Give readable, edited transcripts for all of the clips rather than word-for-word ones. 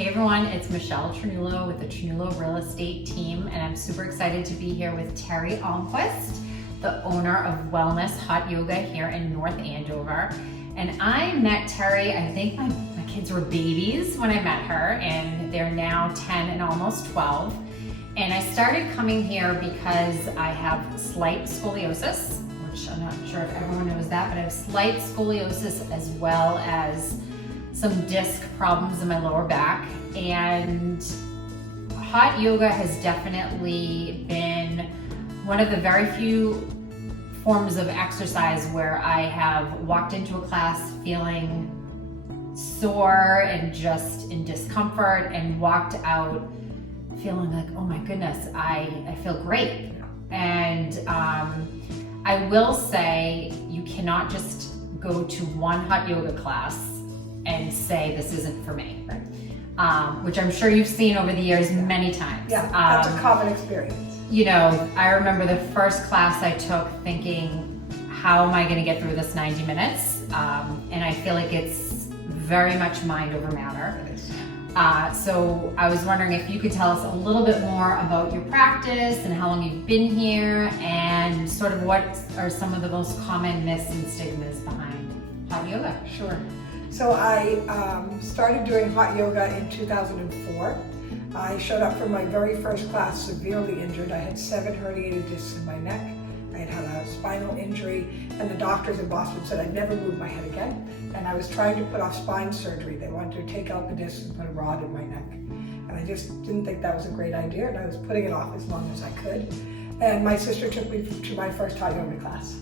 Hey everyone, it's Michelle Ternullo with the Ternullo Real Estate team, and I'm super excited to be here with Teri Almquist, the owner of Wellness Hot Yoga here in North Andover. And I met Teri, I think my kids were babies when I met her, and they're now 10 and almost 12. And I started coming here because I have slight scoliosis, which I'm not sure if everyone knows that, but I have slight scoliosis as well as some disc problems in my lower back. And hot yoga has definitely been one of the very few forms of exercise where I have walked into a class feeling sore and just in discomfort and walked out feeling like, oh my goodness, I feel great. And I will say you cannot just go to one hot yoga class and say this isn't for me, which I'm sure you've seen over the years many times. Yeah, that's a common experience. You know, I remember the first class I took thinking, how am I going to get through this 90 minutes? And I feel like it's very much mind over matter. So I was wondering if you could tell us a little bit more about your practice and how long you've been here and sort of what are some of the most common myths and stigmas behind hot yoga. Sure. So I started doing hot yoga in 2004. I showed up for my very first class severely injured. I had 7 herniated discs in my neck. I had had a spinal injury, and the doctors in Boston said I'd never move my head again. And I was trying to put off spine surgery. They wanted to take out the discs and put a rod in my neck. And I just didn't think that was a great idea, and I was putting it off as long as I could. And my sister took me to my first hot yoga class.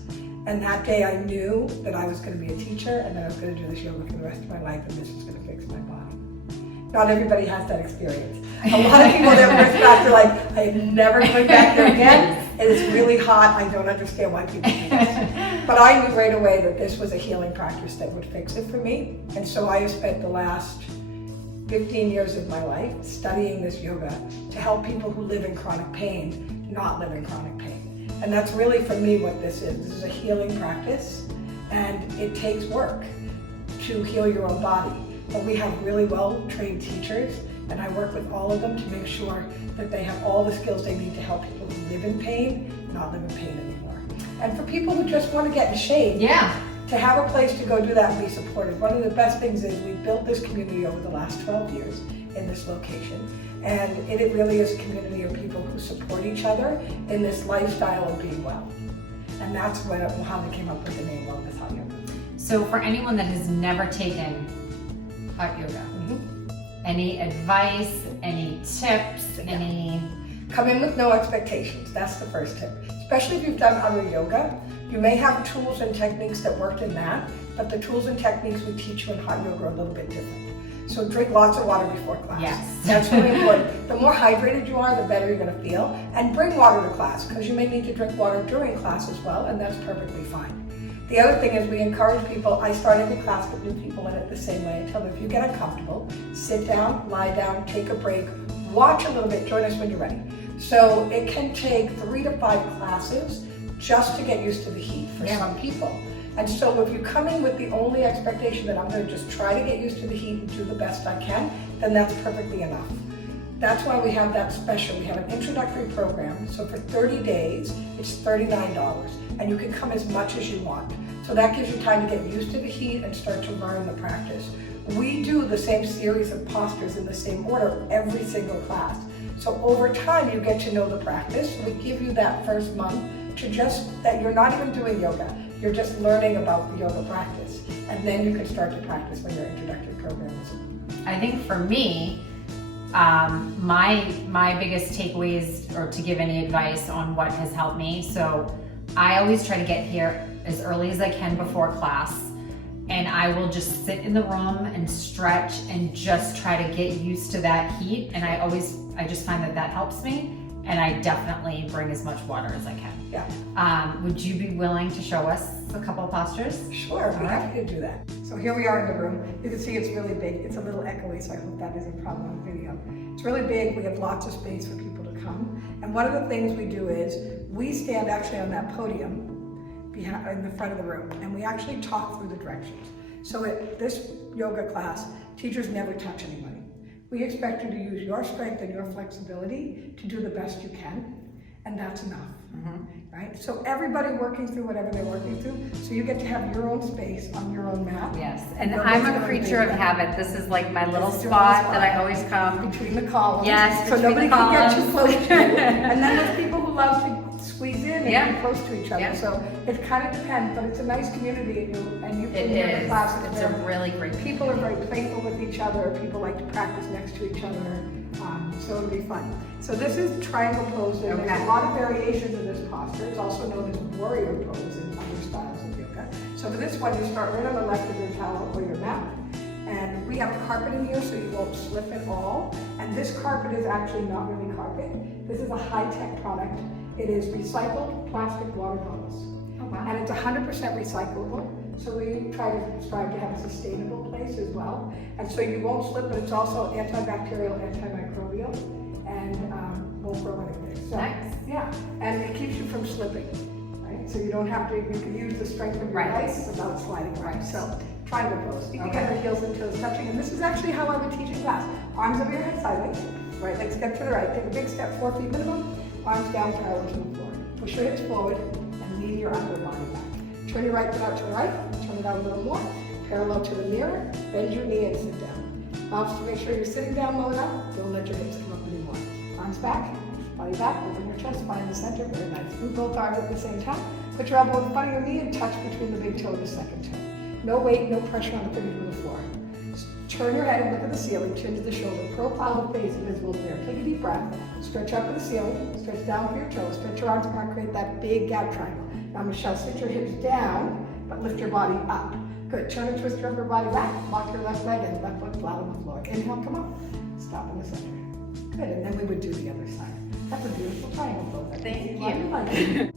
And that day I knew that I was going to be a teacher and that I was going to do this yoga for the rest of my life, and this was going to fix my body. Not everybody has that experience. A lot of people that work back are like, I am never going back there again. It is really hot. I don't understand why people do this. But I knew right away that this was a healing practice that would fix it for me. And so I have spent the last 15 years of my life studying this yoga to help people who live in chronic pain not live in chronic pain. And that's really, for me, what this is. This is a healing practice, and it takes work to heal your own body. But we have really well-trained teachers, and I work with all of them to make sure that they have all the skills they need to help people who live in pain not live in pain anymore. And for people who just want to get in shape, to have a place to go do that and be supported. One of the best things is we've built this community over the last 12 years in this location. And it really is a community of people who support each other in this lifestyle of being well. And that's how they came up with the name Wellness Hot Yoga. So for anyone that has never taken hot yoga, any advice, any tips, any... Come in with no expectations. That's the first tip. Especially if you've done other yoga. You may have tools and techniques that worked in that, but the tools and techniques we teach you in hot yoga are a little bit different. So drink lots of water before class. Yes. That's really important. The more hydrated you are, the better you're going to feel. And bring water to class, because you may need to drink water during class as well, and that's perfectly fine. The other thing is we encourage people, I start every class with new people in it the same way. I tell them, if you get uncomfortable, sit down, lie down, take a break, watch a little bit, join us when you're ready. So it can take 3 to 5 classes just to get used to the heat for some people. And so if you come in with the only expectation that I'm going to just try to get used to the heat and do the best I can, then that's perfectly enough. That's why we have that special. We have an introductory program. So for 30 days, it's $39, and you can come as much as you want. So that gives you time to get used to the heat and start to learn the practice. We do the same series of postures in the same order every single class. So over time, you get to know the practice. We give you that first month to that you're not even doing yoga. You're just learning about the yoga practice, and then you can start to practice when your introductory program is. I think for me, my biggest takeaways, or to give any advice on what has helped me. So I always try to get here as early as I can before class, and I will just sit in the room and stretch and just try to get used to that heat. And I just find that helps me. And I definitely bring as much water as I can. Yeah. Would you be willing to show us a couple of postures? Sure, I'd be happy to do that. So here we are in the room. You can see it's really big. It's a little echoey, so I hope that isn't a problem on the video. It's really big. We have lots of space for people to come. And one of the things we do is we stand actually on that podium in the front of the room, and we actually talk through the directions. So at this yoga class, teachers never touch anybody. We expect you to use your strength and your flexibility to do the best you can, and that's enough, right? So everybody working through whatever they're working through, so you get to have your own space on your own mat. Yes, and I'm a creature of habit. This is like my little spot that I always come. Between the columns. Yes, so nobody the can get too columns. close to you. And then there's people who love to squeeze in and be close to each other. Yeah. So it kind of depends, but it's a nice community, and you It can hear the is. classes. It's a really great People are very playful with each other. People like to practice next to each other. So it'll be fun. So this is triangle pose, and there's a lot of variations in this posture. It's also known as warrior pose in other styles of yoga. So for this one, you start right on the left of your towel or your mat. And we have carpet in here so you won't slip at all. And this carpet is actually not really carpet. This is a high-tech product. It is recycled plastic water bottles. Oh, wow. And it's 100% recyclable. So we try to strive to have a sustainable place as well. And so you won't slip, but it's also antibacterial, antimicrobial, and won't grow anything. So, Nice. Yeah, and it keeps you from slipping, right? So you don't have to, you can use the strength of your legs without sliding around. So triangle pose. You can get your heels and toes touching, and this is actually how I would teach in class. Arms over your head sideways, right leg step to the right, take a big step, 4 feet minimum, arms down parallel to the floor. Push your hips forward and lean your upper body back. Turn your right foot out to the right, turn it out a little more, parallel to the mirror, bend your knee and sit down. Bounce to make sure you're sitting down low enough, don't let your hips come up anymore. Arms back, body back, open your chest, spine in the center, very nice. Move both arms at the same time. Put your elbow in front of your knee and touch between the big toe and the second toe. No weight, no pressure on the fingertip of the floor. Turn your head and look at the ceiling, chin to the shoulder, profile the face visible there. Take a deep breath, stretch up to the ceiling, stretch down for your toes, stretch your arms back, create that big gap triangle. Now Michelle, sit your hips down, but lift your body up. Good, turn and twist your upper body back, lock your left leg and left foot flat on the floor. Inhale, come up, stop in the center. Good, and then we would do the other side. That's a beautiful triangle pose. Thank you. Like it.